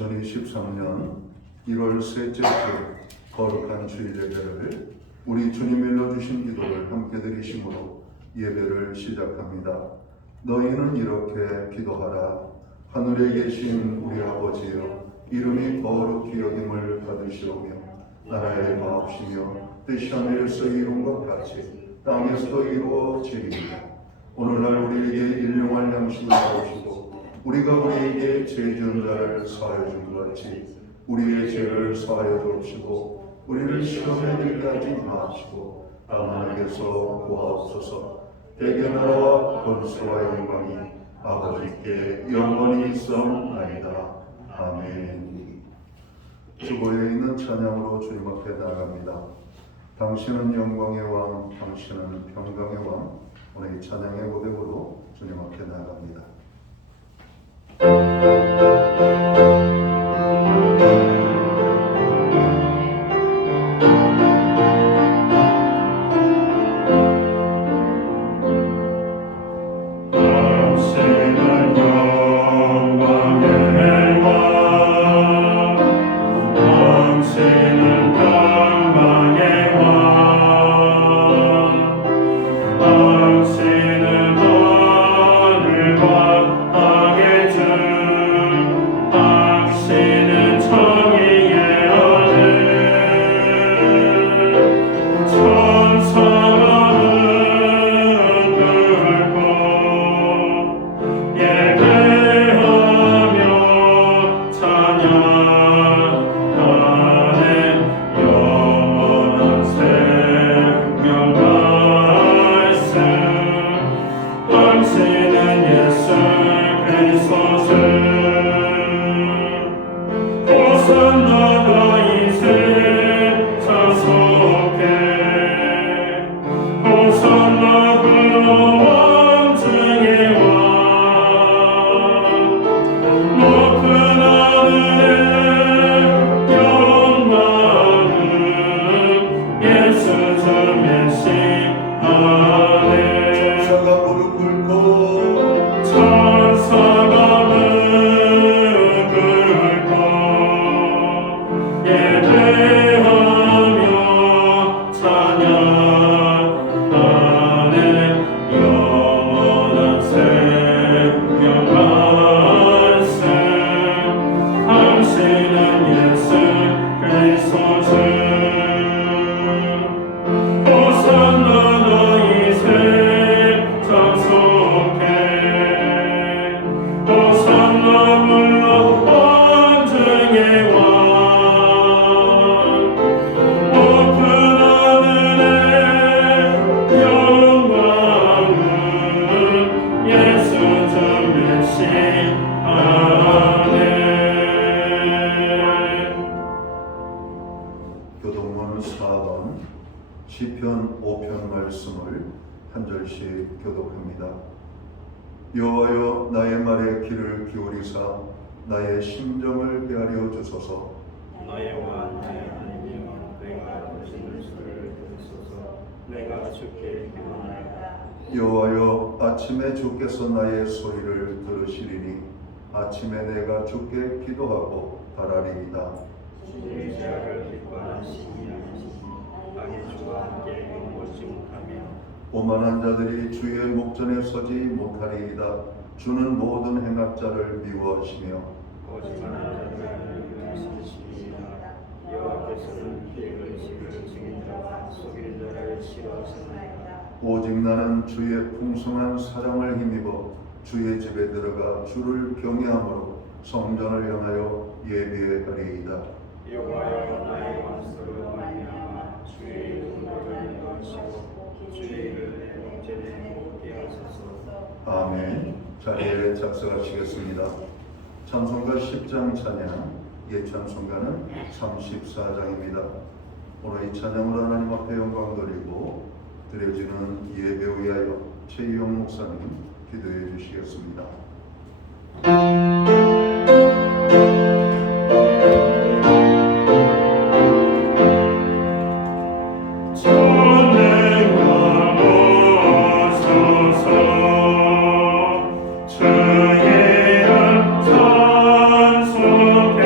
2023년 1월 셋째 주 거룩한 주일 예배를 우리 주님 일러주신 기도를 함께 드리심으로 예배를 시작합니다. 너희는 이렇게 기도하라. 하늘에 계신 우리 아버지여, 이름이 거룩히 여김을 받으시오며 나라의 마옵시며 뜻이 하늘에서 이룬 것 같이 땅에서도 이루어지리이다. 오늘날 우리에게 일용할 양식을 주시고 우리가 우리에게 죄 지은 자를 사하여 준 것 같이 우리의 죄를 사하여 주옵시고 우리를 시험에 들게 하지 마시고 다만 악에서 구하옵소서. 대개 나라와 권세와 영광이 아버지께 영원히 있사옵나이다. 아멘. 주보에 있는 찬양으로 주님 앞에 나아갑니다. 당신은 영광의 왕, 당신은 평강의 왕. 오늘 이 찬양의 고백으로 주님 앞에 나아갑니다. 교독문 4번 시편 5편 말씀을 한 절씩 교독합니다. 여호와여, 나의 말에 귀를 기울이사 나의 심정을 헤아려 주소서. 나의 왕 나의 하나님이여, 내가 드시는 소리를 들으소서. 내가 주께 기도하나이다. 여호와여, 아침에 주께서 나의 소리를 들으시리니 아침에 내가 주께 기도하고 바라리이다. 주의 제약을 기뻐하는 신이 아니시니 땅의 주와 함께 영원치 못하며 오만한 자들이 주의 목전에 서지 못하리이다. 주는 모든 행악자를 미워하시며 거짓말하는 자들을 미워하시니이다. 여호와께서는 비의식을 지닌 자와 속이는 자를 싫어하시나이다. 오직 나는 주의 풍성한 사랑을 힘입어 주의 집에 들어가 주를 경외함으로 성전을 향하여 예배하리이다. 여호와여, 나의 원수로 말미암아 주의 이름을 인도하시고 주의 이름을 내 목전에 높게 하소서. 아멘. 자리에 작성하시겠습니다. 찬송가 10장 찬양, 예찬송가는 34장입니다. 오늘 이 찬양으로 하나님 앞에 영광 돌리고 드려지는 예배 위하여 최희용 목사님 기도해 주시겠습니다. 주의 이름 찬송해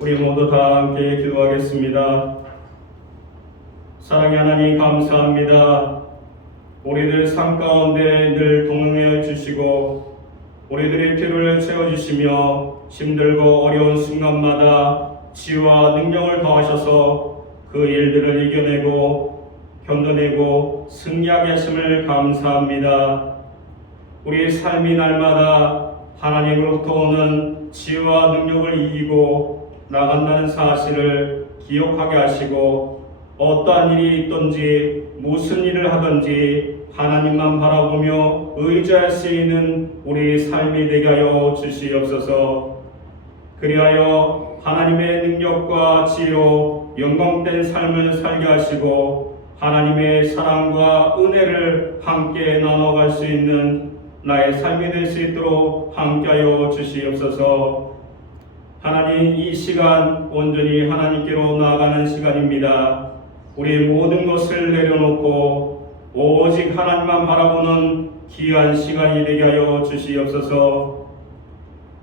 우리 모두 다 함께 기도하겠습니다. 사랑의 하나님 감사합니다. 우리들 삶 가운데 늘 동행해 주시고 우리들의 필요를 채워주시며 힘들고 어려운 순간마다 지혜와 능력을 더하셔서 그 일들을 이겨내고 견뎌내고 승리하게 하심을 감사합니다. 우리의 삶이 날마다 하나님으로부터 오는 지혜와 능력을 이기고 나간다는 사실을 기억하게 하시고 어떠한 일이 있든지 무슨 일을 하든지 하나님만 바라보며 의지할 수 있는 우리 삶이 되게 하여 주시옵소서. 그리하여 하나님의 능력과 지혜로 영광된 삶을 살게 하시고 하나님의 사랑과 은혜를 함께 나눠갈 수 있는 나의 삶이 될 수 있도록 함께하여 주시옵소서. 하나님, 이 시간 온전히 하나님께로 나아가는 시간입니다. 우리 모든 것을 내려놓고 오직 하나님만 바라보는 귀한 시간이 되게 하여 주시옵소서.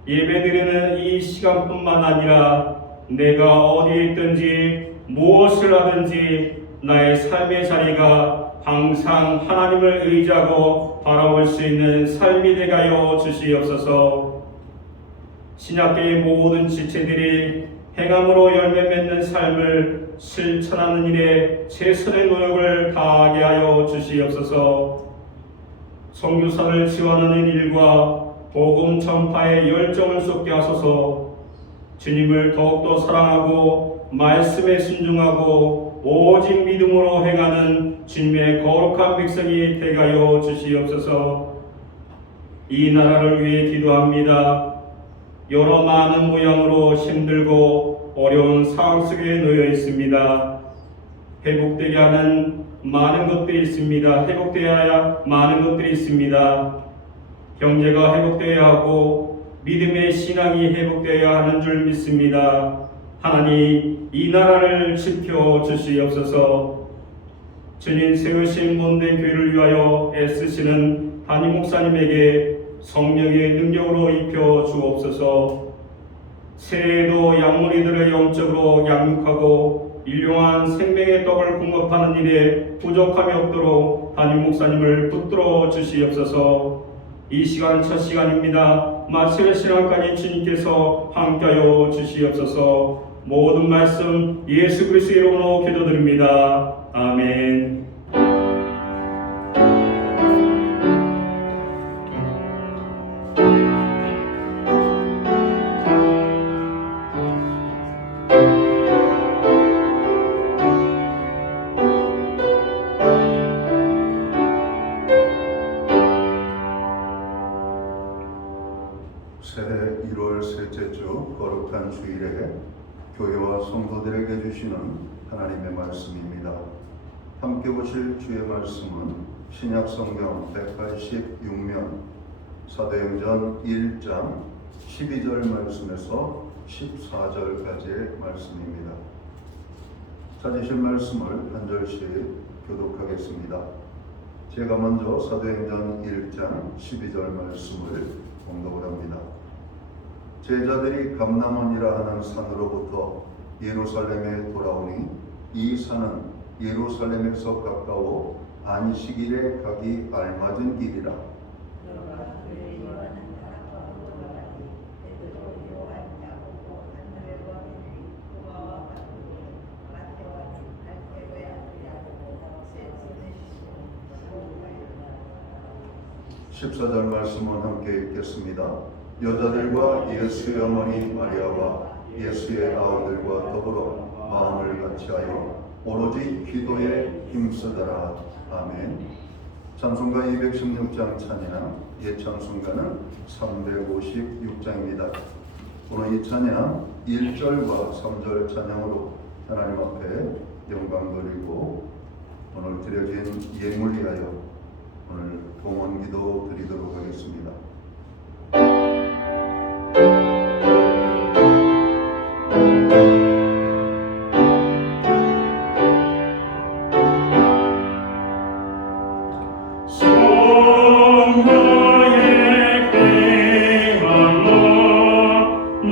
예배드리는 이 시간뿐만 아니라 내가 어디에 있든지 무엇을 하든지 나의 삶의 자리가 항상 하나님을 의지하고 바라볼 수 있는 삶이 되게 하여 주시옵소서. 신약계의 모든 지체들이 행함으로 열매 맺는 삶을 실천하는 일에 최선의 노력을 다하게 하여 주시옵소서. 선교사를 지원하는 일과 복음 전파의 열정을 쏟게 하소서. 주님을 더욱더 사랑하고 말씀에 순종하고 오직 믿음으로 행하는 주님의 거룩한 백성이 되게 하여 주시옵소서. 이 나라를 위해 기도합니다. 여러 많은 모양으로 힘들고 어려운 상황 속에 놓여 있습니다. 회복되게 하는 많은 것들이 있습니다. 회복되어야 많은 것들이 있습니다. 경제가 회복되어야 하고 믿음의 신앙이 회복되어야 하는 줄 믿습니다. 하나님, 이 나라를 지켜 주시옵소서. 주님 세우신 몸된 교회를 위하여 애쓰시는 담임 목사님에게 성령의 능력으로 입혀 주옵소서. 새해에도 양머리들을 영적으로 양육하고 일용한 생명의 떡을 공급하는 일에 부족함이 없도록 담임 목사님을 붙들어 주시옵소서. 이 시간 첫 시간입니다. 마칠 시간까지 주님께서 함께하여 주시옵소서. 모든 말씀 예수 그리스도의 이름으로 기도드립니다. 아멘. 새해 1월 셋째 주 거룩한 주일에 교회와 성도들에게 주시는 하나님의 말씀입니다. 함께 보실 주의 말씀은 신약성경 186면 사도행전 1장 12절 말씀에서 14절까지의 말씀입니다. 찾으신 말씀을 한 절씩 교독하겠습니다. 제가 먼저 사도행전 1장 12절 말씀을 공독을 합니다. 제자들이 감람원이라 하는 산으로부터 예루살렘에 돌아오니 이 산은 예루살렘에서 가까워 안식일에 가기 알맞은 길이라. (14절) 말씀은 함께 읽겠습니다. 여자들과 예수의 어머니 마리아와 예수의 아우들과 더불어 마음을 같이하여 오로지 기도에 힘쓰더라. 아멘. 찬송가 216장 찬양, 예찬송가는 356장입니다. 오늘 이 찬양 1절과 3절 찬양으로 하나님 앞에 영광 돌리고 오늘 드려진 예물 위하여 오늘 봉헌 기도 드리도록 하겠습니다. 성도의 귀한 날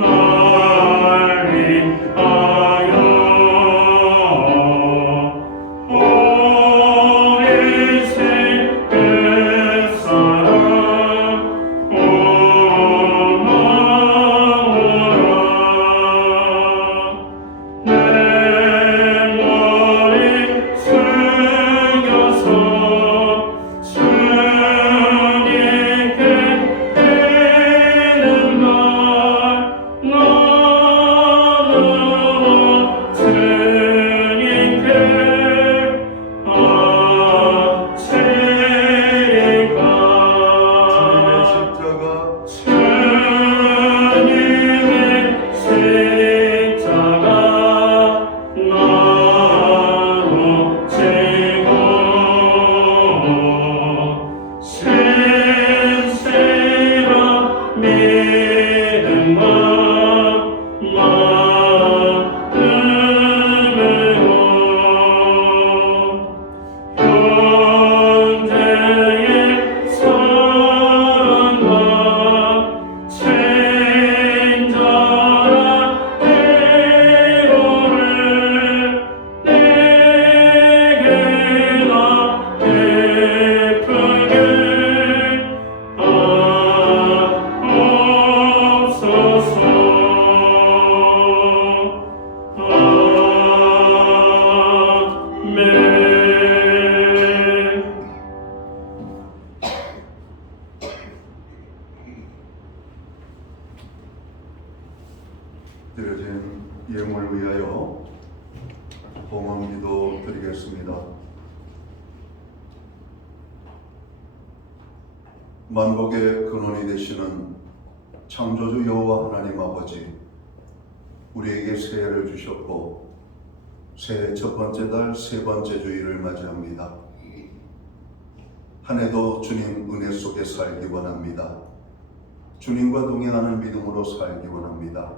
드려진 예물을 위하여 봉헌기도 드리겠습니다. 만복의 근원이 되시는 창조주 여호와 하나님 아버지, 우리에게 새해를 주셨고 새해 첫 번째 달 세 번째 주일을 맞이합니다. 한 해도 주님 은혜 속에 살기 원합니다. 주님과 동행하는 믿음으로 살기 원합니다.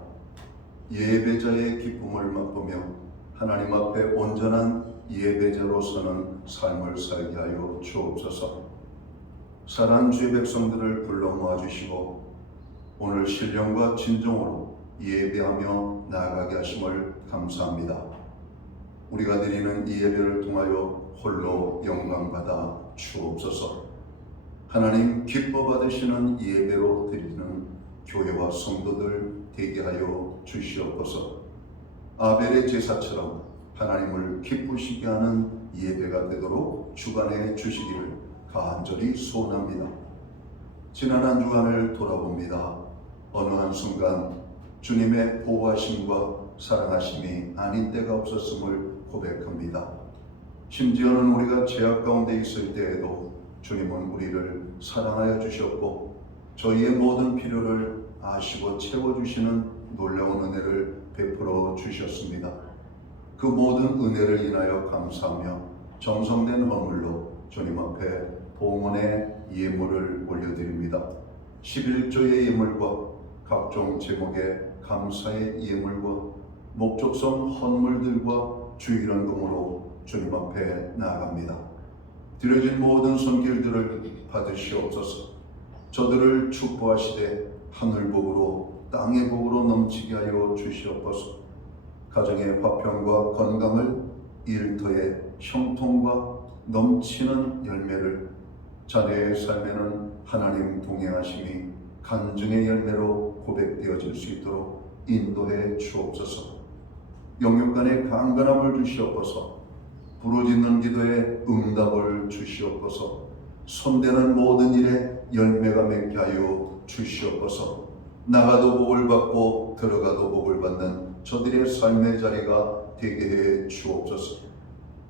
예배자의 기쁨을 맛보며 하나님 앞에 온전한 예배자로 서는 삶을 살게 하여 주옵소서. 사랑하는 주의 백성들을 불러 모아주시고 오늘 신령과 진정으로 예배하며 나아가게 하심을 감사합니다. 우리가 드리는 이 예배를 통하여 홀로 영광받아 주옵소서. 하나님 기뻐 받으시는 예배로 드리는 교회와 성도들 되게 하여 주시옵소서. 아벨의 제사처럼 하나님을 기쁘시게 하는 예배가 되도록 주관해 주시기를 간절히 소원합니다. 지난 한 주간을 돌아봅니다. 어느 한순간 주님의 보호하심과 사랑하심이 아닌 때가 없었음을 고백합니다. 심지어는 우리가 죄악 가운데 있을 때에도 주님은 우리를 사랑하여 주셨고 저희의 모든 필요를 아시고 채워주시는 놀라운 은혜를 베풀어 주셨습니다. 그 모든 은혜를 인하여 감사하며 정성된 헌물로 주님 앞에 봉헌의 예물을 올려드립니다. 11조의 예물과 각종 제목의 감사의 예물과 목적성 헌물들과 주일원금으로 주님 앞에 나아갑니다. 드려진 모든 손길들을 받으시옵소서. 저들을 축복하시되 하늘복으로 땅의 복으로 넘치게 하여 주시옵소서. 가정의 화평과 건강을, 일터의 형통과 넘치는 열매를, 자녀의 삶에는 하나님 동행하심이 간증의 열매로 고백되어질 수 있도록 인도해 주옵소서. 영육간의 강건함을 주시옵소서. 부르짖는 기도에 응답을 주시옵소서. 손대는 모든 일에 열매가 맺게 하여 주시옵소서. 나가도 복을 받고 들어가도 복을 받는 저들의 삶의 자리가 되게 해 주옵소서.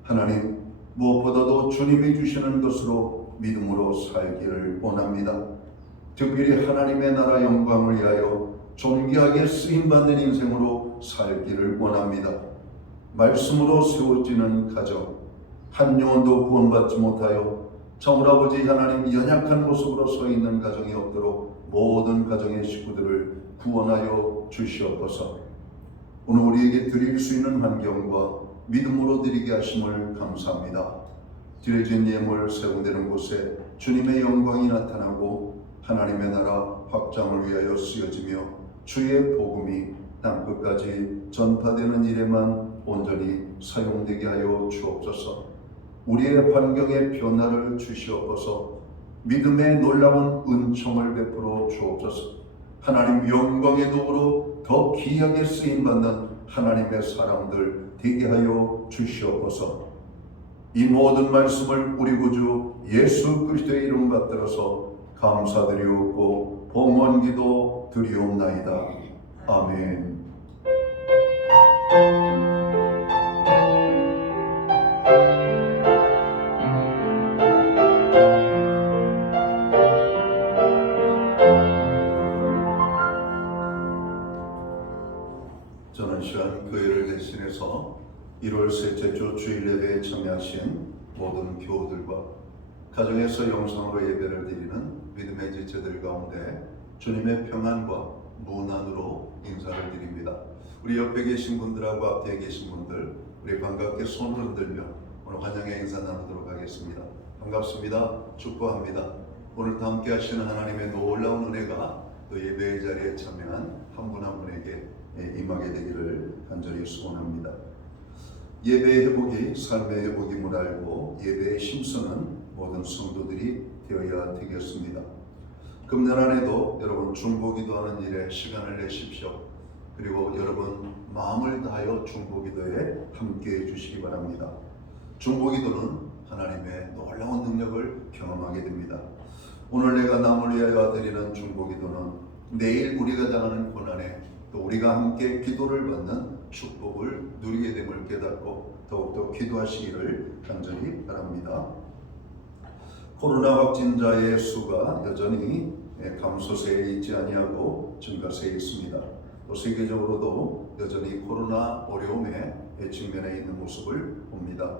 하나님, 무엇보다도 주님이 주시는 것으로 믿음으로 살기를 원합니다. 특별히 하나님의 나라 영광을 위하여 존귀하게 쓰임받는 인생으로 살기를 원합니다. 말씀으로 세워지는 가정, 한 영혼도 구원받지 못하여 정우아버지 하나님 연약한 모습으로 서 있는 가정이 없도록 모든 가정의 식구들을 구원하여 주시옵소서. 오늘 우리에게 드릴 수 있는 환경과 믿음으로 드리게 하심을 감사합니다. 드려진 예물 세운되는 곳에 주님의 영광이 나타나고 하나님의 나라 확장을 위하여 쓰여지며 주의 복음이 땅끝까지 전파되는 일에만 온전히 사용되게 하여 주옵소서. 우리의 환경에 변화를 주시옵소서. 믿음의 놀라운 은총을 베풀어 주옵소서. 하나님 영광의 도구로 더 귀하게 쓰임받는 하나님의 사람들 되게 하여 주시옵소서. 이 모든 말씀을 우리 구주 예수 그리스도의 이름 받들어서 감사드리옵고 봉헌기도 드리옵나이다. 아멘. 저는 시간 교회를 대신해서 1월 셋째 주 주일 예배에 참여하신 모든 교우들과 가정에서 영상으로 예배를 드리는 믿음의 지체들 가운데 주님의 평안과 무난으로 인사를 드립니다. 우리 옆에 계신 분들하고 앞에 계신 분들, 우리 반갑게 손을 흔들며 오늘 환영의 인사 나누도록 하겠습니다. 반갑습니다. 축복합니다. 오늘도 함께 하시는 하나님의 놀라운 은혜가 또 예배의 자리에 참여한 한 분 한 분에게 임하게 되기를 간절히 소원합니다. 예배의 회복이 삶의 회복임을 알고 예배의 힘쓰는 모든 성도들이 되어야 되겠습니다. 금년 안에도 여러분 중보기도하는 일에 시간을 내십시오. 그리고 여러분 마음을 다하여 중보기도에 함께해 주시기 바랍니다. 중보기도는 하나님의 놀라운 능력을 경험하게 됩니다. 오늘 내가 남을 위하여 드리는 중보기도는 내일 우리가 당하는 고난에 또 우리가 함께 기도를 받는 축복을 누리게 됨을 깨닫고 더욱더 기도하시기를 간절히 바랍니다. 코로나 확진자의 수가 여전히 감소세에 있지 아니하고 증가세에 있습니다. 또 세계적으로도 여전히 코로나 어려움에 직면해 있는 모습을 봅니다.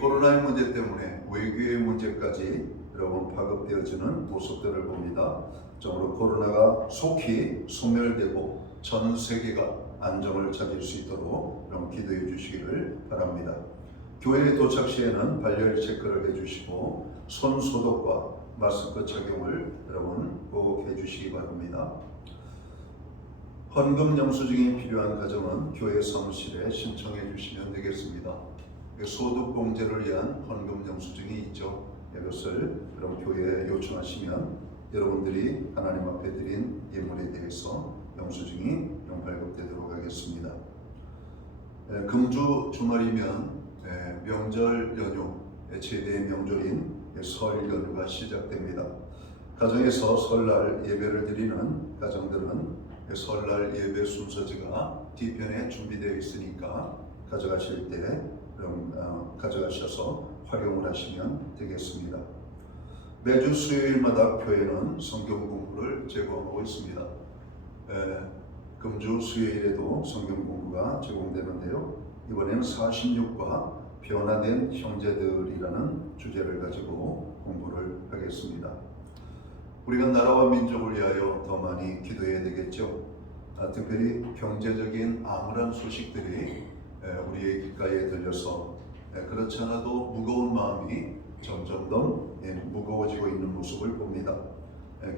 코로나의 문제 때문에 외교의 문제까지 여러분 파급되어지는 모습들을 봅니다. 정으로 코로나가 속히 소멸되고 전 세계가 안정을 찾을 수 있도록 여러분 기도해 주시기를 바랍니다. 교회에 도착 시에는 발열 체크를 해주시고 손 소독과 마스크 착용을 여러분 꼭 해주시기 바랍니다. 헌금 영수증이 필요한 가정은 교회 사무실에 신청해 주시면 되겠습니다. 소득 공제를 위한 헌금 영수증이 있죠. 이것을 여러분 교회에 요청하시면 여러분들이 하나님 앞에 드린 예물에 대해서 영수증이 발급되도록 하겠습니다. 금주 주말이면 명절 연휴 최대 명절인 설 연휴가 시작됩니다. 가정에서 설날 예배를 드리는 가정들은 설날 예배 순서지가 뒤편에 준비되어 있으니까 가져가실 때 가져가셔서 활용을 하시면 되겠습니다. 매주 수요일마다 교회는 성경 공부를 제공하고 있습니다. 금주 수요일에도 성경 공부가 제공되는데요. 이번에는 46과 변화된 형제들이라는 주제를 가지고 공부를 하겠습니다. 우리가 나라와 민족을 위하여 더 많이 기도해야 되겠죠. 특별히 경제적인 암울한 소식들이 우리의 귓가에 들려서 그렇지 않아도 무거운 마음이 점점 더 무거워지고 있는 모습을 봅니다.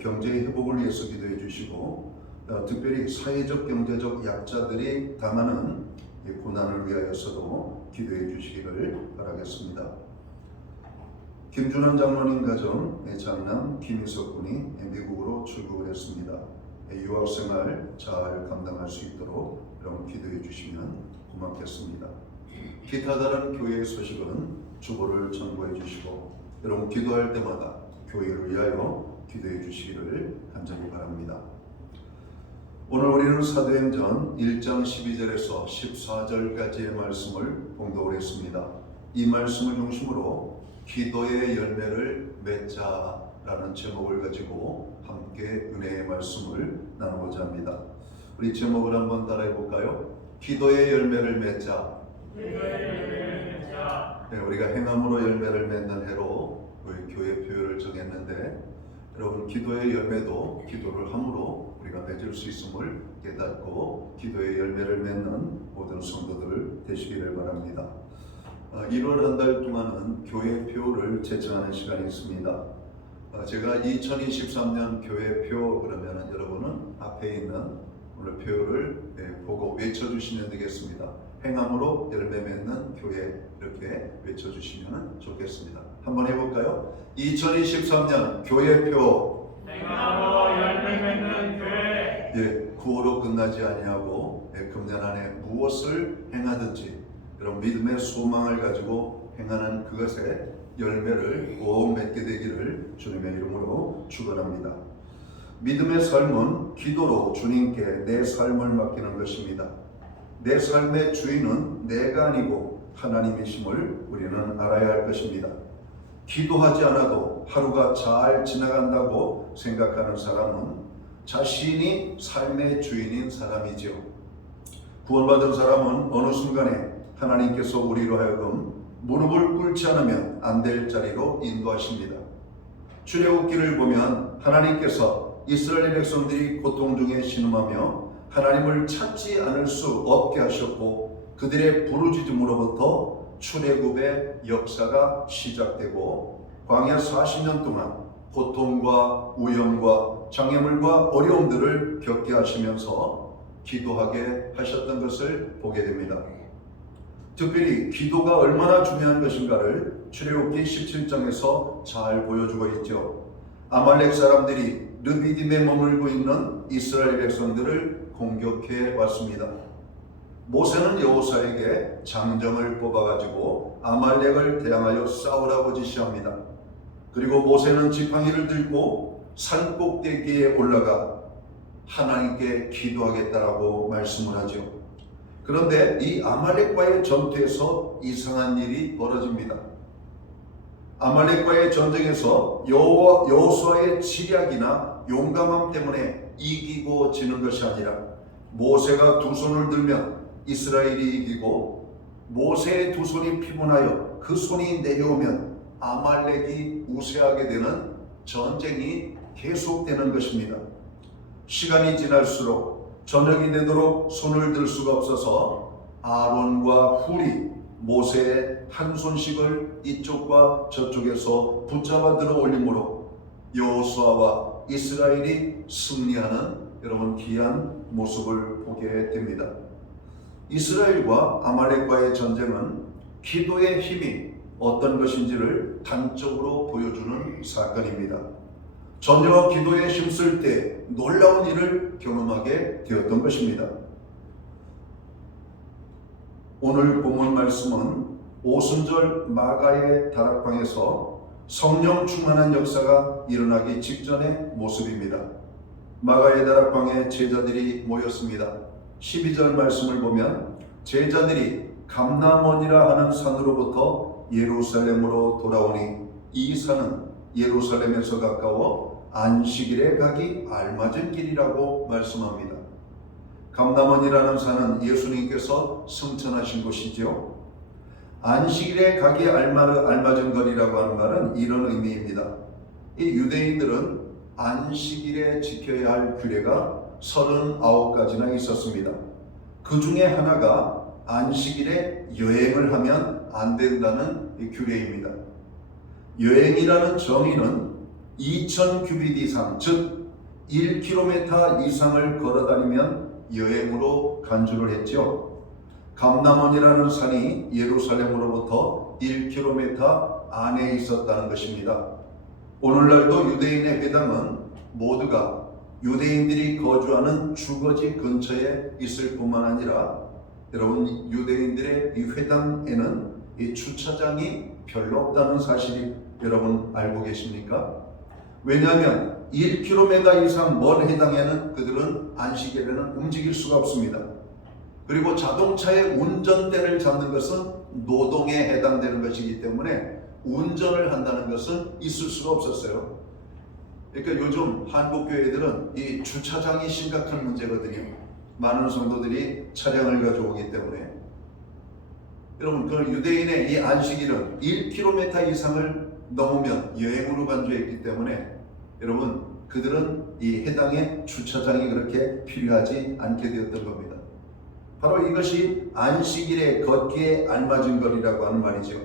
경제의 회복을 위해서 기도해 주시고 특별히 사회적 경제적 약자들이 당하는 고난을 위하여서도 기도해 주시기를 바라겠습니다. 김준원 장로님 가정 장남 김희석 군이 미국으로 출국을 했습니다. 유학생활 잘 감당할 수 있도록 여러분 기도해 주시면 고맙겠습니다. 기타 다른 교회의 소식은 주보를 참고해 주시고 여러분 기도할 때마다 교회를 위하여 기도해 주시기를 간절히 바랍니다. 오늘 우리는 사도행전 1장 12절에서 14절까지의 말씀을 봉독을 했습니다. 이 말씀을 중심으로 기도의 열매를 맺자라는 제목을 가지고 함께 은혜의 말씀을 나누고자 합니다. 우리 제목을 한번 따라해 볼까요? 기도의 열매를 맺자. 네, 우리가 행함으로 열매를 맺는 해로 우리 교회 표어를 정했는데 여러분 기도의 열매도 기도를 함으로 우리가 맺을 수 있음을 깨닫고 기도의 열매를 맺는 모든 성도들 되시기를 바랍니다. 1월 한 달 동안은 교회 표를 제청하는 시간이 있습니다. 제가 2023년 교회 표 그러면은 여러분은 앞에 있는 오늘 표를 보고 외쳐주시면 되겠습니다. 행함으로 열매 맺는 교회 이렇게 외쳐주시면 좋겠습니다. 한번 해볼까요? 2023년 교회 표 행함으로 열매 맺는 교회. 구호로 끝나지 아니하고 금년 안에 무엇을 행하든지 여러분 믿음의 소망을 가지고 행하는 그것의 열매를 꼭 맺게 되기를 주님의 이름으로 축원합니다. 믿음의 삶은 기도로 주님께 내 삶을 맡기는 것입니다. 내 삶의 주인은 내가 아니고 하나님이심을 우리는 알아야 할 것입니다. 기도하지 않아도 하루가 잘 지나간다고 생각하는 사람은 자신이 삶의 주인인 사람이죠. 구원받은 사람은 어느 순간에 하나님께서 우리로 하여금 무릎을 꿇지 않으면 안 될 자리로 인도하십니다. 출애굽기를 보면 하나님께서 이스라엘 백성들이 고통 중에 신음하며 하나님을 찾지 않을 수 없게 하셨고 그들의 부르짖음으로부터 출애굽의 역사가 시작되고 광야 40년 동안 고통과 위험과 장애물과 어려움들을 겪게 하시면서 기도하게 하셨던 것을 보게 됩니다. 특별히 기도가 얼마나 중요한 것인가를 출애굽기 17장에서 잘 보여주고 있죠. 아말렉 사람들이 르비딤에 머물고 있는 이스라엘 백성들을 공격해 왔습니다. 모세는 여호사에게 장정을 뽑아가지고 아말렉을 대항하여 싸우라고 지시합니다. 그리고 모세는 지팡이를 들고 산 꼭대기에 올라가 하나님께 기도하겠다라고 말씀을 하죠. 그런데 이 아말렉과의 전투에서 이상한 일이 벌어집니다. 아말렉과의 전쟁에서 여호수아의 지략이나 용감함 때문에 이기고 지는 것이 아니라 모세가 두 손을 들면 이스라엘이 이기고 모세의 두 손이 피곤하여 그 손이 내려오면 아말렉이 우세하게 되는 전쟁이 계속되는 것입니다. 시간이 지날수록 저녁이 되도록 손을 들 수가 없어서 아론과 훌이 모세의 한 손씩을 이쪽과 저쪽에서 붙잡아 들어 올림으로 여호수아와 이스라엘이 승리하는 여러분 귀한 모습을 보게 됩니다. 이스라엘과 아말렉과의 전쟁은 기도의 힘이 어떤 것인지를 단적으로 보여주는 사건입니다. 전혀 기도에 힘쓸 때 놀라운 일을 경험하게 되었던 것입니다. 오늘 본문 말씀은 오순절 마가의 다락방에서 성령 충만한 역사가 일어나기 직전의 모습입니다. 마가의 다락방에 제자들이 모였습니다. 12절 말씀을 보면 제자들이 감람원이라 하는 산으로부터 예루살렘으로 돌아오니 이 산은 예루살렘에서 가까워 안식일에 가기 알맞은 길이라고 말씀합니다. 감람원이라는 산은 예수님께서 승천하신 곳이죠. 안식일에 가기 알맞은 거리라고 하는 말은 이런 의미입니다. 이 유대인들은 안식일에 지켜야 할 규례가 39가지나 있었습니다. 그 중에 하나가 안식일에 여행을 하면 안 된다는 규례입니다. 여행이라는 정의는 2000규빗 이상, 즉 1km 이상을 걸어다니면 여행으로 간주를 했죠. 감람원이라는 산이 예루살렘으로부터 1km 안에 있었다는 것입니다. 오늘날도 유대인의 회당은 모두가 유대인들이 거주하는 주거지 근처에 있을 뿐만 아니라 여러분 유대인들의 이 회당에는 이 주차장이 별로 없다는 사실이 여러분 알고 계십니까? 왜냐하면 1km 이상 먼 회당에는 그들은 안식일에는 움직일 수가 없습니다. 그리고 자동차의 운전대를 잡는 것은 노동에 해당되는 것이기 때문에 운전을 한다는 것은 있을 수가 없었어요. 그러니까 요즘 한국 교회들은 이 주차장이 심각한 문제거든요. 많은 성도들이 차량을 가져오기 때문에. 여러분 그 유대인의 이 안식일은 1km 이상을 넘으면 여행으로 간주했기 때문에 여러분 그들은 이 해당의 주차장이 그렇게 필요하지 않게 되었던 겁니다. 바로 이것이 안식일에 걷기에 알맞은 거리라고 하는 말이죠.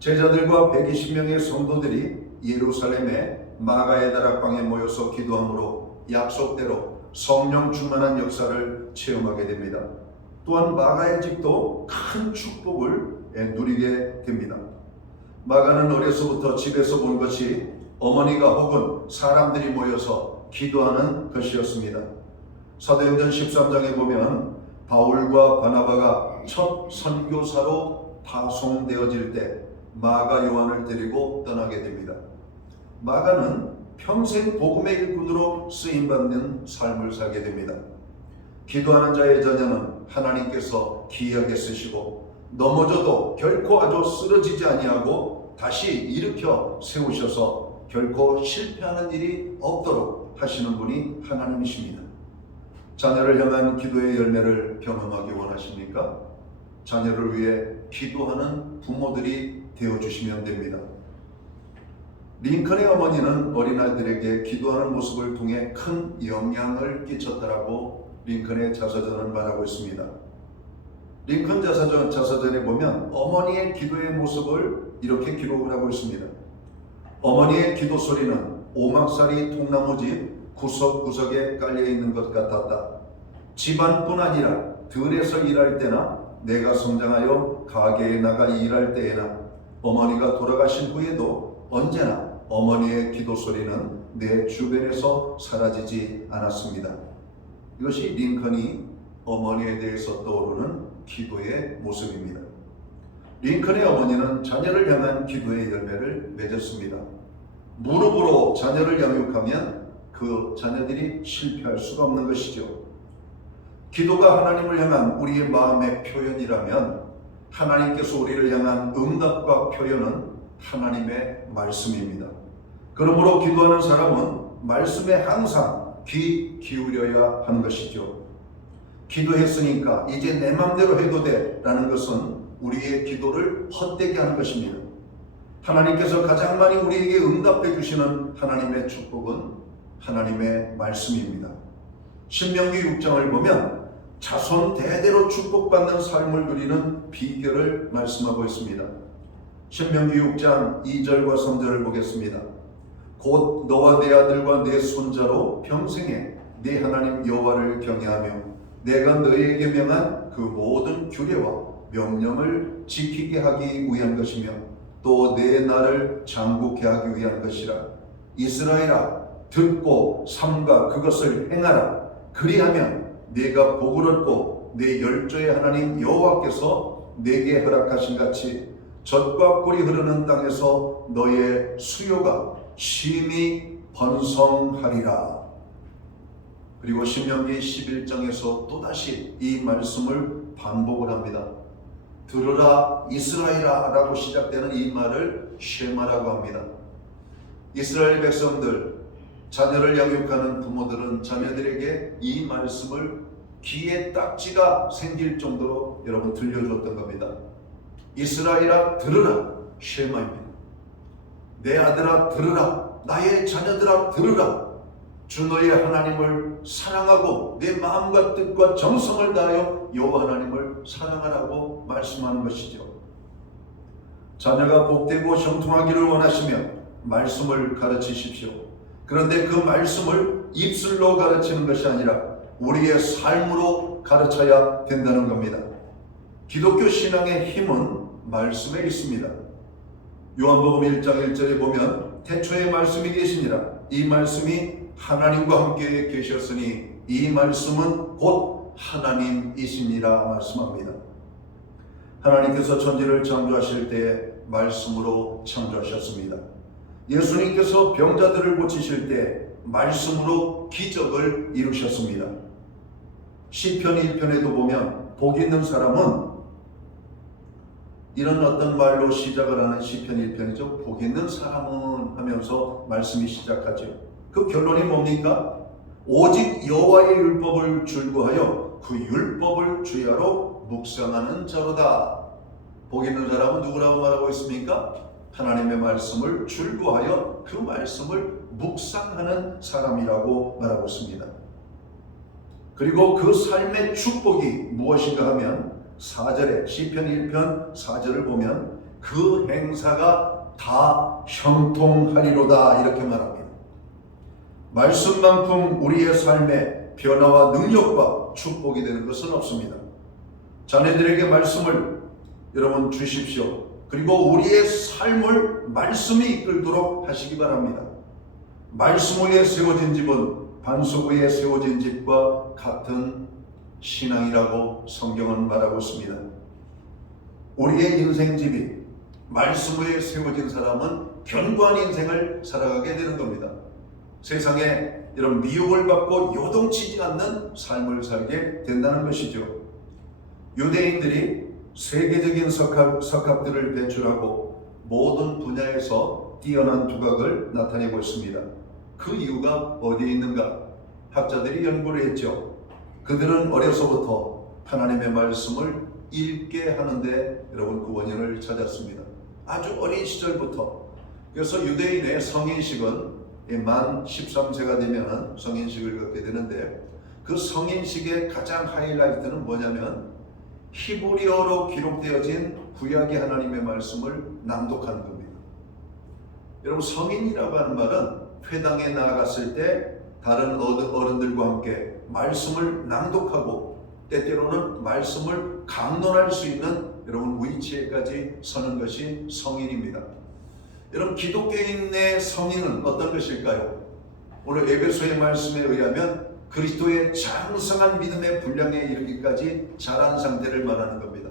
제자들과 120명의 성도들이 예루살렘의 마가의 다락방에 모여서 기도함으로 약속대로 성령 충만한 역사를 체험하게 됩니다. 또한 마가의 집도 큰 축복을 누리게 됩니다. 마가는 어려서부터 집에서 본 것이 어머니가 혹은 사람들이 모여서 기도하는 것이었습니다. 사도행전 13장에 보면 바울과 바나바가 첫 선교사로 파송되어질 때 마가 요한을 데리고 떠나게 됩니다. 마가는 평생 복음의 일꾼으로 쓰임받는 삶을 살게 됩니다. 기도하는 자의 자녀는 하나님께서 귀하게 쓰시고 넘어져도 결코 아주 쓰러지지 아니하고 다시 일으켜 세우셔서 결코 실패하는 일이 없도록 하시는 분이 하나님이십니다. 자녀를 향한 기도의 열매를 경험하기 원하십니까? 자녀를 위해 기도하는 부모들이 되어주시면 됩니다. 링컨의 어머니는 어린아이들에게 기도하는 모습을 통해 큰 영향을 끼쳤다라고 링컨의 자서전은 말하고 있습니다. 링컨 자서전에 보면 어머니의 기도의 모습을 이렇게 기록을 하고 있습니다. 어머니의 기도 소리는 오막살이 통나무집 구석구석에 깔려있는 것 같았다. 집안뿐 아니라 들에서 일할 때나 내가 성장하여 가게에 나가 일할 때에나 어머니가 돌아가신 후에도 언제나 어머니의 기도 소리는 내 주변에서 사라지지 않았습니다. 이것이 링컨이 어머니에 대해서 떠오르는 기도의 모습입니다. 링컨의 어머니는 자녀를 향한 기도의 열매를 맺었습니다. 무릎으로 자녀를 양육하면 그 그 자녀들이 실패할 수가 없는 것이죠. 기도가 하나님을 향한 우리의 마음의 표현이라면 하나님께서 우리를 향한 응답과 표현은 하나님의 말씀입니다. 그러므로 기도하는 사람은 말씀에 항상 귀 기울여야 하는 것이죠. 기도했으니까 이제 내 맘대로 해도 돼 라는 것은 우리의 기도를 헛되게 하는 것입니다. 하나님께서 가장 많이 우리에게 응답해 주시는 하나님의 축복은 하나님의 말씀입니다. 신명기 6장을 보면 자손 대대로 축복받는 삶을 누리는 비결을 말씀하고 있습니다. 신명기 6장 2절과 3절을 보겠습니다. 곧 너와 내 아들과 내 손자로 평생에 네 하나님 여호와를 경외하며 내가 너희에게 명한 그 모든 규례와 명령을 지키게 하기 위한 것이며 또 내 나를 장국케 하기 위한 것이라. 이스라엘아, 듣고 삼가 그것을 행하라. 그리하면 네가 복을 얻고 내 열조의 하나님 여호와께서 내게 허락하신 같이 젖과 꿀이 흐르는 땅에서 너의 수요가 심히 번성하리라. 그리고 신명기 11장에서 또다시 이 말씀을 반복을 합니다. 들으라 이스라엘아 라고 시작되는 이 말을 쉐마라고 합니다. 이스라엘 백성들, 자녀를 양육하는 부모들은 자녀들에게 이 말씀을 귀에 딱지가 생길 정도로 여러분 들려줬던 겁니다. 이스라엘아 들으라, 쉐마입니다. 내 아들아 들으라, 나의 자녀들아 들으라. 주 너의 하나님을 사랑하고 내 마음과 뜻과 정성을 다하여 여호와 하나님을 사랑하라고 말씀하는 것이죠. 자녀가 복되고 형통하기를 원하시면 말씀을 가르치십시오. 그런데 그 말씀을 입술로 가르치는 것이 아니라 우리의 삶으로 가르쳐야 된다는 겁니다. 기독교 신앙의 힘은 말씀에 있습니다. 요한복음 1장 1절에 보면 태초에 말씀이 계시니라. 이 말씀이 하나님과 함께 계셨으니 이 말씀은 곧 하나님이시니라 말씀합니다. 하나님께서 천지를 창조하실 때 말씀으로 창조하셨습니다. 예수님께서 병자들을 고치실 때 말씀으로 기적을 이루셨습니다. 시편 1편에도 보면 복 있는 사람은 이런 어떤 말로 시작을 하는 시편 1편이죠. 복 있는 사람은 하면서 말씀이 시작하죠. 그 결론이 뭡니까? 오직 여호와의 율법을 줄구하여 그 율법을 주야로 묵상하는 자로다. 복 있는 사람은 누구라고 말하고 있습니까? 하나님의 말씀을 줄구하여 그 말씀을 묵상하는 사람이라고 말하고 있습니다. 그리고 그 삶의 축복이 무엇인가 하면 4절에 시편 1편 4절을 보면 그 행사가 다 형통하리로다 이렇게 말합니다. 말씀만큼 우리의 삶에 변화와 능력과 축복이 되는 것은 없습니다. 자녀들에게 말씀을 여러분 주십시오. 그리고 우리의 삶을 말씀이 이끌도록 하시기 바랍니다. 말씀 위에 세워진 집은 반석 위에 세워진 집과 같은 신앙이라고 성경은 말하고 있습니다. 우리의 인생집이 말씀 위에 세워진 사람은 견고한 인생을 살아가게 되는 겁니다. 세상에 이런 미혹을 받고 요동치지 않는 삶을 살게 된다는 것이죠. 유대인들이 세계적인 석학들을 배출하고 모든 분야에서 뛰어난 두각을 나타내고 있습니다. 그 이유가 어디에 있는가? 학자들이 연구를 했죠. 그들은 어려서부터 하나님의 말씀을 읽게 하는데 여러분 그 원인을 찾았습니다. 아주 어린 시절부터. 그래서 유대인의 성인식은 만 13세가 되면 성인식을 갖게 되는데 그 성인식의 가장 하이라이트는 뭐냐면 히브리어로 기록되어진 구약의 하나님의 말씀을 낭독하는 겁니다. 여러분 성인이라고 하는 말은 회당에 나아갔을 때 다른 어른들과 함께 말씀을 낭독하고 때때로는 말씀을 강론할 수 있는 여러분 위치에까지 서는 것이 성인입니다. 여러분 기독교인의 성인은 어떤 것일까요? 오늘 에베소의 말씀에 의하면 그리스도의 장성한 믿음의 분량에 이르기까지 자란 상태를 말하는 겁니다.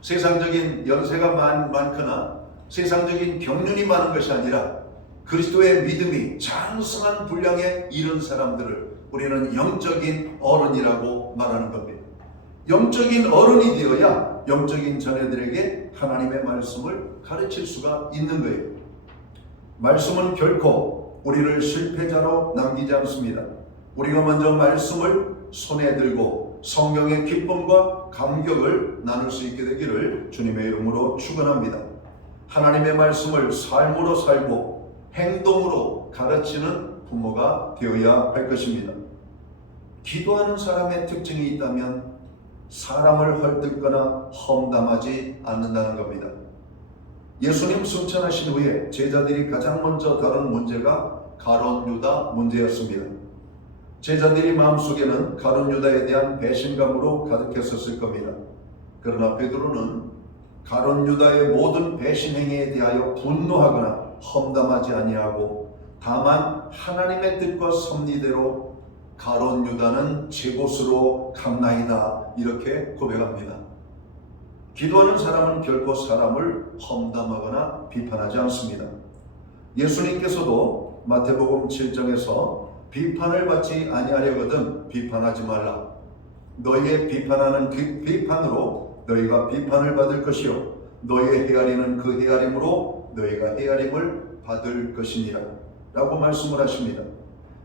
세상적인 연세가 많거나 세상적인 경륜이 많은 것이 아니라 그리스도의 믿음이 장성한 분량에 이른 사람들을 우리는 영적인 어른이라고 말하는 겁니다. 영적인 어른이 되어야 영적인 자녀들에게 하나님의 말씀을 가르칠 수가 있는 거예요. 말씀은 결코 우리를 실패자로 남기지 않습니다. 우리가 먼저 말씀을 손에 들고 성경의 기쁨과 감격을 나눌 수 있게 되기를 주님의 이름으로 축원합니다. 하나님의 말씀을 삶으로 살고 행동으로 가르치는 부모가 되어야 할 것입니다. 기도하는 사람의 특징이 있다면 사람을 헐뜯거나 험담하지 않는다는 겁니다. 예수님 승천하신 후에 제자들이 가장 먼저 다룬 문제가 가룟 유다 문제였습니다. 제자들이 마음속에는 가룟 유다에 대한 배신감으로 가득했었을 겁니다. 그러나 베드로는 가룟 유다의 모든 배신 행위에 대하여 분노하거나 험담하지 아니하고 다만 하나님의 뜻과 섭리대로 가룟 유다는 제 곳으로 갔나이다 이렇게 고백합니다. 기도하는 사람은 결코 사람을 험담하거나 비판하지 않습니다. 예수님께서도 마태복음 7장에서 비판을 받지 아니하려거든 비판하지 말라. 너희의 비판하는 그 비판으로 너희가 비판을 받을 것이요 너희의 헤아리는 그 헤아림으로 너희가 헤아림을 받을 것이니라 라고 말씀을 하십니다.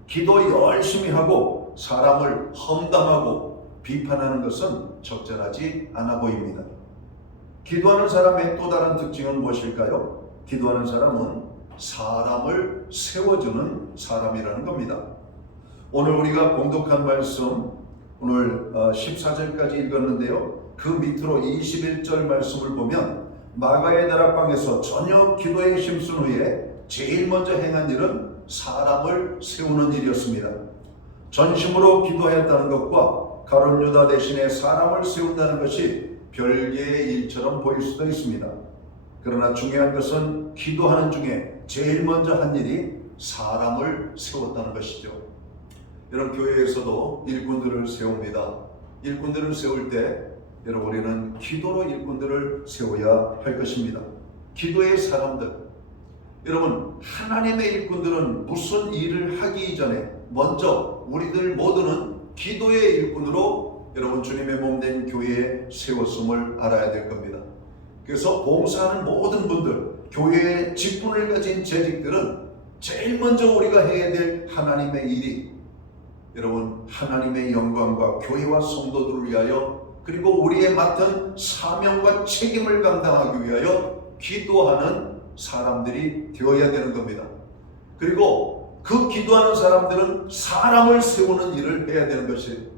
기도 열심히 하고 사람을 험담하고 비판하는 것은 적절하지 않아 보입니다. 기도하는 사람의 또 다른 특징은 무엇일까요? 기도하는 사람은 사람을 세워주는 사람이라는 겁니다. 오늘 우리가 봉독한 말씀 오늘 14절까지 읽었는데요. 그 밑으로 21절 말씀을 보면 마가의 다락방에서 저녁 기도에 힘쓴 후에 제일 먼저 행한 일은 사람을 세우는 일이었습니다. 전심으로 기도하였다는 것과 가룟 유다 대신에 사람을 세운다는 것이 별개의 일처럼 보일 수도 있습니다. 그러나 중요한 것은 기도하는 중에 제일 먼저 한 일이 사람을 세웠다는 것이죠. 여러분 교회에서도 일꾼들을 세웁니다. 일꾼들을 세울 때 여러분 우리는 기도로 일꾼들을 세워야 할 것입니다. 기도의 사람들, 여러분 하나님의 일꾼들은 무슨 일을 하기 전에 먼저 우리들 모두는 기도의 일꾼으로 여러분 주님의 몸된 교회에 세웠음을 알아야 될 겁니다. 그래서 봉사하는 모든 분들, 교회의 직분을 가진 재직들은 제일 먼저 우리가 해야 될 하나님의 일이 여러분 하나님의 영광과 교회와 성도들을 위하여 그리고 우리의 맡은 사명과 책임을 감당하기 위하여 기도하는 사람들이 되어야 되는 겁니다. 그리고 그 기도하는 사람들은 사람을 세우는 일을 해야 되는 것이에요.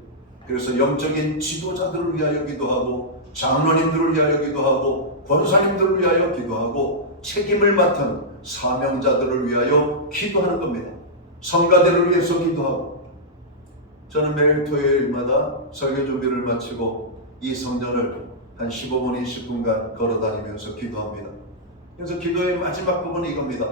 그래서 영적인 지도자들을 위하여 기도하고 장로님들을 위하여 기도하고 권사님들을 위하여 기도하고 책임을 맡은 사명자들을 위하여 기도하는 겁니다. 성가대를 위해서 기도하고 저는 매일 토요일마다 설교 준비를 마치고 이 성전을 한 15분 20분간 걸어다니면서 기도합니다. 그래서 기도의 마지막 부분이 이겁니다.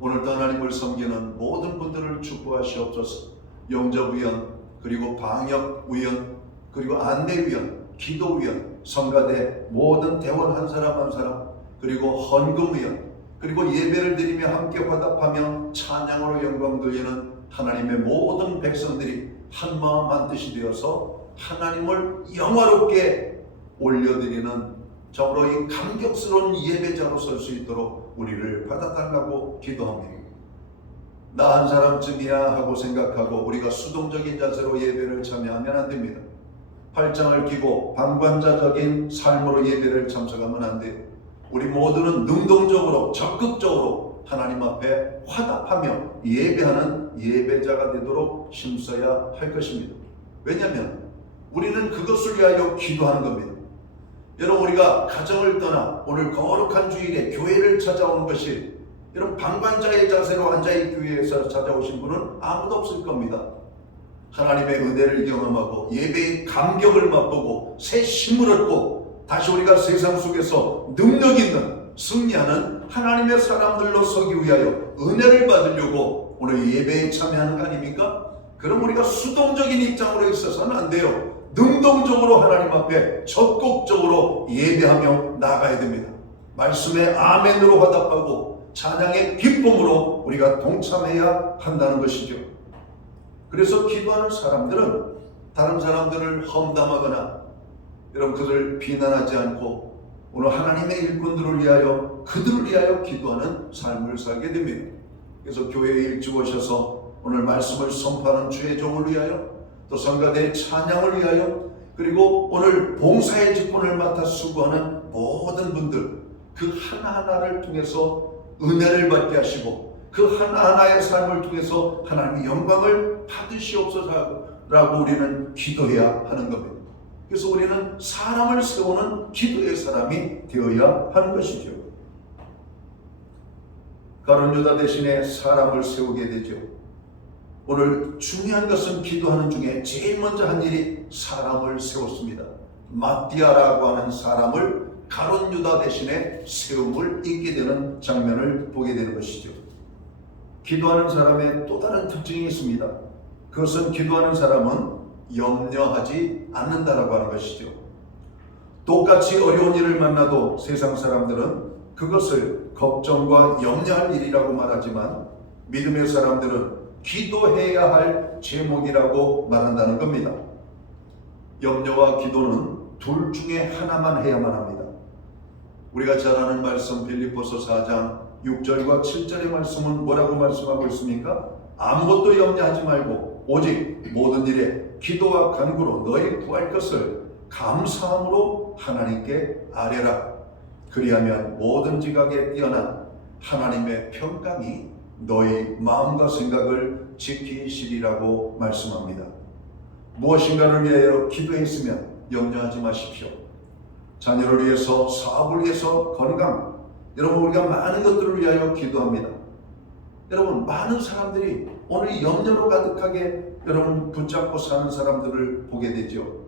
오늘도 하나님을 섬기는 모든 분들을 축복하시옵소서. 영접위원, 그리고 방역위원, 그리고 안내위원, 기도위원, 성가대 모든 대원 한 사람 한 사람, 그리고 헌금위원, 그리고 예배를 드리며 함께 화답하며 찬양으로 영광 돌리는 하나님의 모든 백성들이 한마음 한뜻이 되어서 하나님을 영화롭게 올려드리는 저로 이 감격스러운 예배자로 설 수 있도록 우리를 받아달라고 기도합니다. 나 한 사람쯤이야 하고 생각하고 우리가 수동적인 자세로 예배를 참여하면 안 됩니다. 팔짱을 끼고 방관자적인 삶으로 예배를 참석하면 안 돼요. 우리 모두는 능동적으로 적극적으로 하나님 앞에 화답하며 예배하는 예배자가 되도록 힘써야 할 것입니다. 왜냐하면 우리는 그것을 위하여 기도하는 겁니다. 여러분 우리가 가정을 떠나 오늘 거룩한 주일에 교회를 찾아온 것이 여러분 방관자의 자세로 앉아 이 교회에서 찾아오신 분은 아무도 없을 겁니다. 하나님의 은혜를 경험하고 예배의 감격을 맛보고 새 힘을 얻고 다시 우리가 세상 속에서 능력 있는 승리하는 하나님의 사람들로 서기 위하여 은혜를 받으려고 오늘 예배에 참여하는 거 아닙니까? 그럼 우리가 수동적인 입장으로 있어서는 안 돼요. 능동적으로 하나님 앞에 적극적으로 예배하며 나가야 됩니다. 말씀에 아멘으로 화답하고 찬양의 기쁨으로 우리가 동참해야 한다는 것이죠. 그래서 기도하는 사람들은 다른 사람들을 험담하거나 여러분 그들을 비난하지 않고 오늘 하나님의 일꾼들을 위하여 그들을 위하여 기도하는 삶을 살게 됩니다. 그래서 교회에 일찍 오셔서 오늘 말씀을 선포하는 주의 종을 위하여 또 성가대의 찬양을 위하여 그리고 오늘 봉사의 직분을 맡아 수고하는 모든 분들 그 하나하나를 통해서 은혜를 받게 하시고 그 하나하나의 삶을 통해서 하나님의 영광을 받으시옵소서라고 우리는 기도해야 하는 겁니다. 그래서 우리는 사람을 세우는 기도의 사람이 되어야 하는 것이죠. 가룟 유다 대신에 사람을 세우게 되죠. 오늘 중요한 것은 기도하는 중에 제일 먼저 한 일이 사람을 세웠습니다. 마띠아라고 하는 사람을 가룟 유다 대신에 세움을 잊게 되는 장면을 보게 되는 것이죠. 기도하는 사람의 또 다른 특징이 있습니다. 그것은 기도하는 사람은 염려하지 않는다라고 하는 것이죠. 똑같이 어려운 일을 만나도 세상 사람들은 그것을 걱정과 염려할 일이라고 말하지만 믿음의 사람들은 기도해야 할 제목이라고 말한다는 겁니다. 염려와 기도는 둘 중에 하나만 해야만 합니다. 우리가 잘 아는 말씀 빌립보서 4장 6절과 7절의 말씀은 뭐라고 말씀하고 있습니까? 아무것도 염려하지 말고 오직 모든 일에 기도와 간구로 너희 구할 것을 감사함으로 하나님께 아뢰라. 그리하면 모든 지각에 뛰어난 하나님의 평강이 너희 마음과 생각을 지키시리라고 말씀합니다. 무엇인가를 위하여 기도했으면 염려하지 마십시오. 자녀를 위해서, 사업을 위해서, 건강, 여러분 우리가 많은 것들을 위하여 기도합니다. 여러분 많은 사람들이 오늘 염려로 가득하게 여러분 붙잡고 사는 사람들을 보게 되죠.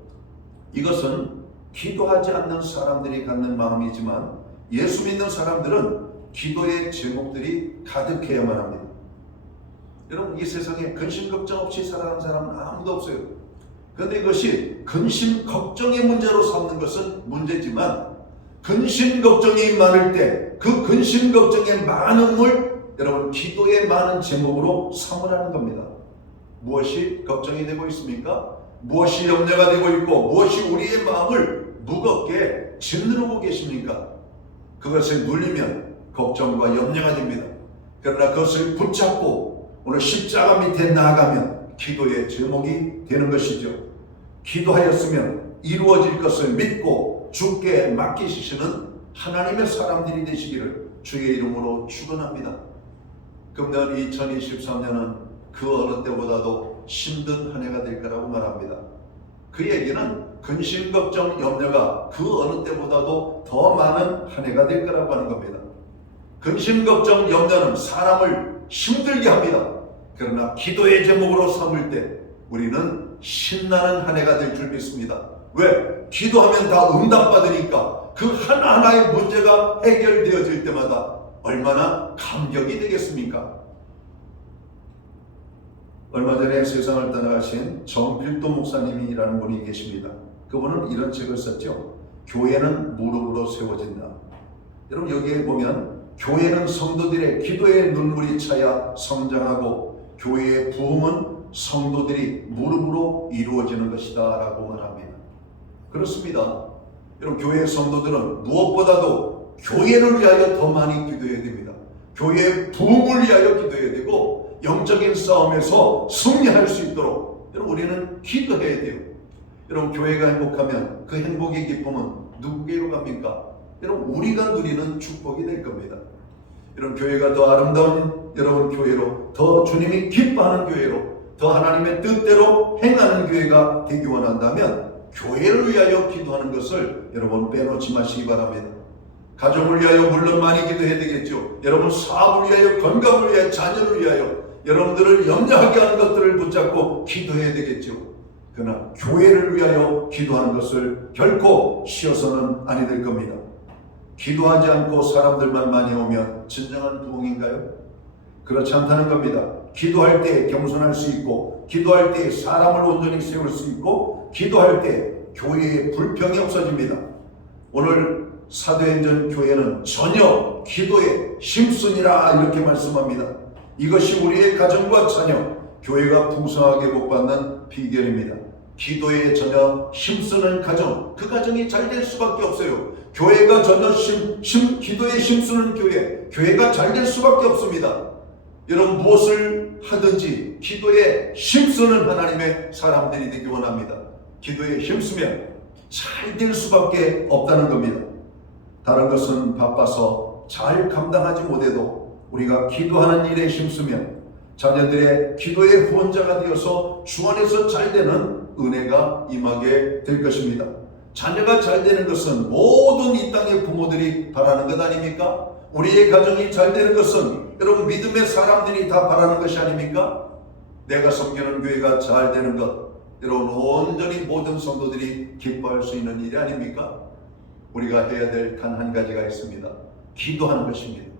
이것은 기도하지 않는 사람들이 갖는 마음이지만 예수 믿는 사람들은 기도의 제목들이 가득해야만 합니다. 여러분 이 세상에 근심 걱정 없이 살아가는 사람은 아무도 없어요. 그런데 이것이 근심 걱정의 문제로 삼는 것은 문제지만 근심 걱정이 많을 때 그 근심 걱정의 많음을 여러분 기도의 많은 제목으로 삼으라는 겁니다. 무엇이 걱정이 되고 있습니까? 무엇이 염려가 되고 있고 무엇이 우리의 마음을 무겁게 짓누르고 계십니까? 그것을 눌리면 걱정과 염려가 됩니다. 그러나 그것을 붙잡고 오늘 십자가 밑에 나아가면 기도의 제목이 되는 것이죠. 기도하였으면 이루어질 것을 믿고 주께 맡기시는 하나님의 사람들이 되시기를 주의 이름으로 축원합니다. 금년 2023년은 그 어느 때보다도 힘든 한 해가 될 거라고 말합니다. 그 얘기는 근심, 걱정, 염려가 그 어느 때보다도 더 많은 한 해가 될 거라고 하는 겁니다. 근심, 걱정, 염려는 사람을 힘들게 합니다. 그러나 기도의 제목으로 삼을 때 우리는 신나는 한 해가 될 줄 믿습니다. 왜? 기도하면 다 응답받으니까 그 하나하나의 문제가 해결되어질 때마다 얼마나 감격이 되겠습니까? 얼마 전에 세상을 떠나가신 정필도 목사님이라는 분이 계십니다. 그분은 이런 책을 썼죠. 교회는 무릎으로 세워진다. 여러분 여기에 보면 교회는 성도들의 기도의 눈물이 차야 성장하고 교회의 부흥은 성도들이 무릎으로 이루어지는 것이다 라고 말합니다. 그렇습니다. 여러분 교회의 성도들은 무엇보다도 교회를 위하여 더 많이 기도해야 됩니다. 교회의 부흥을 위하여 기도해야 되고 영적인 싸움에서 승리할 수 있도록 여러분 우리는 기도해야 돼요. 여러분 교회가 행복하면 그 행복의 기쁨은 누구에게로 갑니까? 여러분 우리가 누리는 축복이 될 겁니다. 여러분 교회가 더 아름다운 여러분 교회로 더 주님이 기뻐하는 교회로 더 하나님의 뜻대로 행하는 교회가 되기 원한다면 교회를 위하여 기도하는 것을 여러분 빼놓지 마시기 바랍니다. 가정을 위하여 물론 많이 기도해야 되겠죠. 여러분 사업을 위하여, 건강을 위하여, 자녀를 위하여 여러분들을 염려하게 하는 것들을 붙잡고 기도해야 되겠죠. 그러나 교회를 위하여 기도하는 것을 결코 쉬어서는 아니 될 겁니다. 기도하지 않고 사람들만 많이 오면 진정한 부흥인가요? 그렇지 않다는 겁니다. 기도할 때 겸손할 수 있고 기도할 때 사람을 온전히 세울 수 있고 기도할 때 교회에 불평이 없어집니다. 오늘 사도행전 교회는 전혀 기도에 힘쓰니라 이렇게 말씀합니다. 이것이 우리의 가정과 자녀, 교회가 풍성하게 복받는 비결입니다. 기도에 전혀 힘쓰는 가정, 그 가정이 잘 될 수밖에 없어요. 교회가 전혀 기도에 힘쓰는 교회가 잘 될 수밖에 없습니다. 여러분 무엇을 하든지 기도에 힘쓰는 하나님의 사람들이 되기 원합니다. 기도에 힘쓰면 잘 될 수밖에 없다는 겁니다. 다른 것은 바빠서 잘 감당하지 못해도 우리가 기도하는 일에 힘쓰면 자녀들의 기도의 후원자가 되어서 주 안에서 잘 되는 은혜가 임하게 될 것입니다. 자녀가 잘 되는 것은 모든 이 땅의 부모들이 바라는 것 아닙니까? 우리의 가정이 잘 되는 것은 여러분 믿음의 사람들이 다 바라는 것이 아닙니까? 내가 섬기는 교회가 잘 되는 것, 여러분 온전히 모든 성도들이 기뻐할 수 있는 일이 아닙니까? 우리가 해야 될 단 한 가지가 있습니다. 기도하는 것입니다.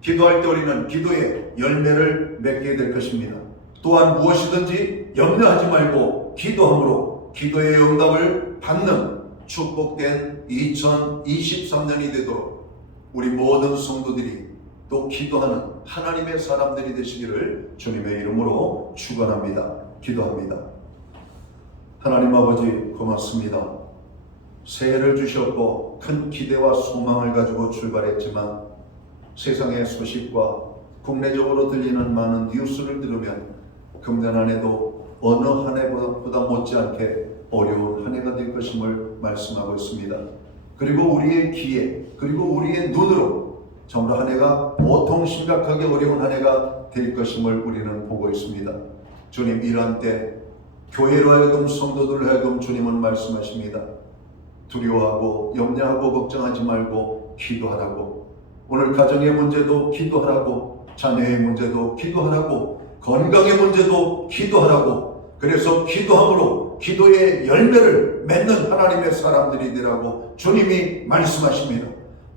기도할 때 우리는 기도의 열매를 맺게 될 것입니다. 또한 무엇이든지 염려하지 말고 기도함으로 기도의 응답을 받는 축복된 2023년이 되도록 우리 모든 성도들이 또 기도하는 하나님의 사람들이 되시기를 주님의 이름으로 축원합니다. 기도합니다. 하나님 아버지 고맙습니다. 새해를 주셨고 큰 기대와 소망을 가지고 출발했지만 세상의 소식과 국내적으로 들리는 많은 뉴스를 들으면 금년 한 해도 어느 한 해보다 못지않게 어려운 한 해가 될 것임을 말씀하고 있습니다. 그리고 우리의 귀에 그리고 우리의 눈으로 정말 한 해가 보통 심각하게 어려운 한 해가 될 것임을 우리는 보고 있습니다. 주님 이런 때 교회로 하여금 성도들로 하여금 주님은 말씀하십니다. 두려워하고 염려하고 걱정하지 말고 기도하라고. 오늘 가정의 문제도 기도하라고, 자녀의 문제도 기도하라고, 건강의 문제도 기도하라고. 그래서 기도함으로 기도의 열매를 맺는 하나님의 사람들이 되라고 주님이 말씀하십니다.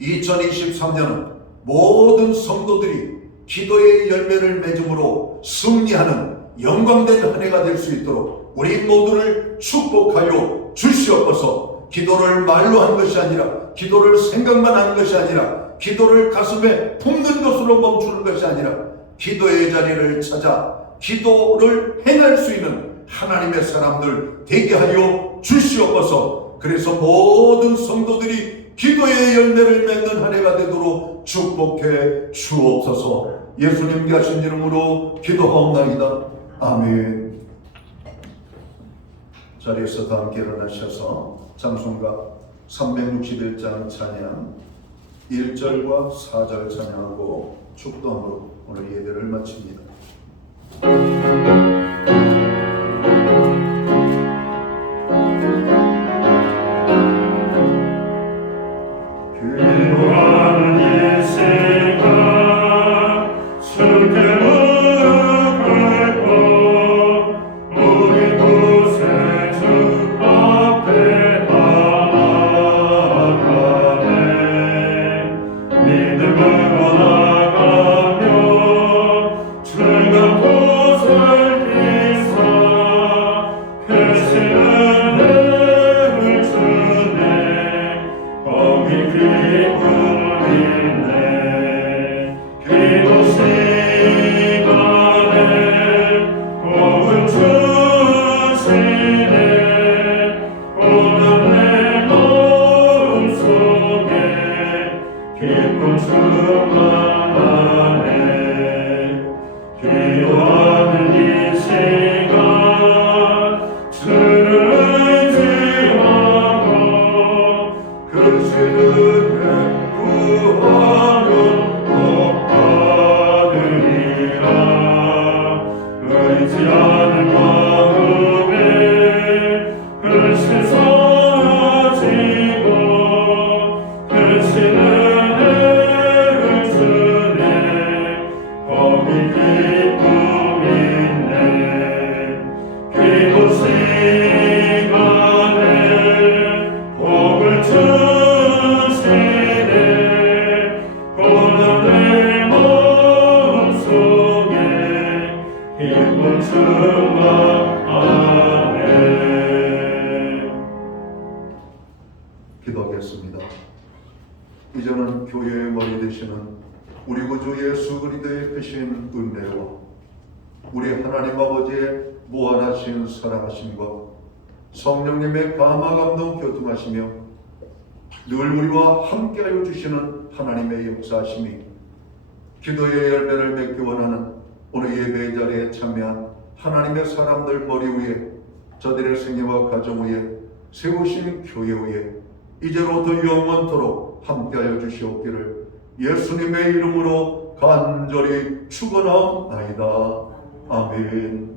2023년은 모든 성도들이 기도의 열매를 맺음으로 승리하는 영광된 한 해가 될 수 있도록 우리 모두를 축복하여 주시옵소서. 기도를 말로 하는 것이 아니라, 기도를 생각만 하는 것이 아니라, 기도를 가슴에 품는 것으로 멈추는 것이 아니라 기도의 자리를 찾아 기도를 행할 수 있는 하나님의 사람들 되게 하여 주시옵소서. 그래서 모든 성도들이 기도의 열매를 맺는 한 해가 되도록 축복해 주옵소서. 예수님 하신 이름으로 기도하옵나이다. 아멘. 자리에서 다 함께 일어나셔서 찬송가 361장 찬양 1절과 4절 찬양하고 축도함으로 오늘 예배를 마칩니다. 기도하는 일생아 주께 무릎 꿇고 우리 구세주 앞에 나아가네. 믿음으로 나가며 주가 보살피 교회의 머리 되시는 우리 구주 예수 그리스도의 크신 은혜와 우리 하나님 아버지의 무한하신 사랑하심과 성령님의 감화 감동 교통하시며 늘 우리와 함께하여 주시는 하나님의 역사하심이 기도의 열매를 맺기 원하는 오늘 예배의 자리에 참여한 하나님의 사람들 머리 위에 저들의 생애와 가정 위에 세우신 교회 위에 이제로부터 영원토록 함께하여 주시옵기를 예수님의 이름으로 간절히 축원하옵나이다. 아멘.